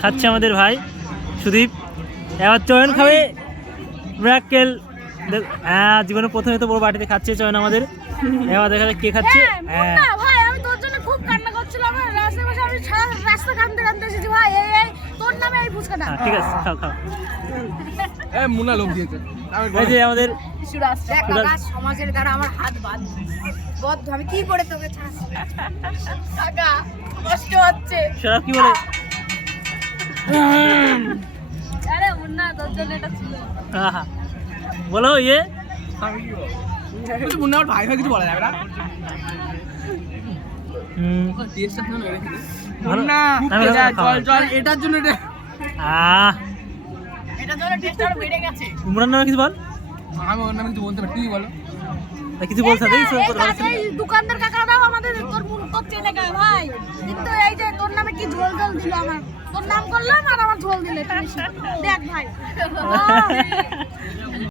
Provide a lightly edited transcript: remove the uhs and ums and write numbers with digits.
খাচ্ছে আমাদের ভাই সুদীপ। এবার চয়ন খাবে মিরাক্কেল। হ্যাঁ, জীবনে প্রথমে তো বড় বাটিতে খাচ্ছে চয়ন আমাদের। এবার দেখা যাক কে খাচ্ছে। হ্যাঁ ভাই, আমি তোর জন্য খুব কান্না করছিলাম, রাস্তায় বসে আমি সারা রাস্তা কাঁদতে কাঁদতে এসেছি ভাই। এই তোর নামে এই ফুচকাটা। ঠিক আছে, খাও খাও। মুনা লোক দিয়েছে। এই যে আমাদের সমাজের দ্বারা আমার হাত বদ্ধ, আমি কি করে তোকে ছাড়াচ্ছি কাকা, কষ্ট হচ্ছে। সারা কি বলে? আরে মুন্না, তোর জন্য এটা ছিল। আহা, বলো ইয়ে। মুন্না আমার ভাই কিছু বলা যাবে না। চল এটার জন্য এটা এটার জন্য টেস্ট আরো বেড়ে গেছে। ইমরান নামে কিছু বল। আমি ওর নামে কিছু বলতে পারি, তুই বলো। কিছু বলছ না? এই দোকানদার কাকারাও আমাদের তোর চেনে গা ভাই, কিন্তু এই যে তোর নামে কি ঝোল ঝোল দিল, আমার তোর নাম করলাম আর আমার ঝোল দিলে। দেখ ভাই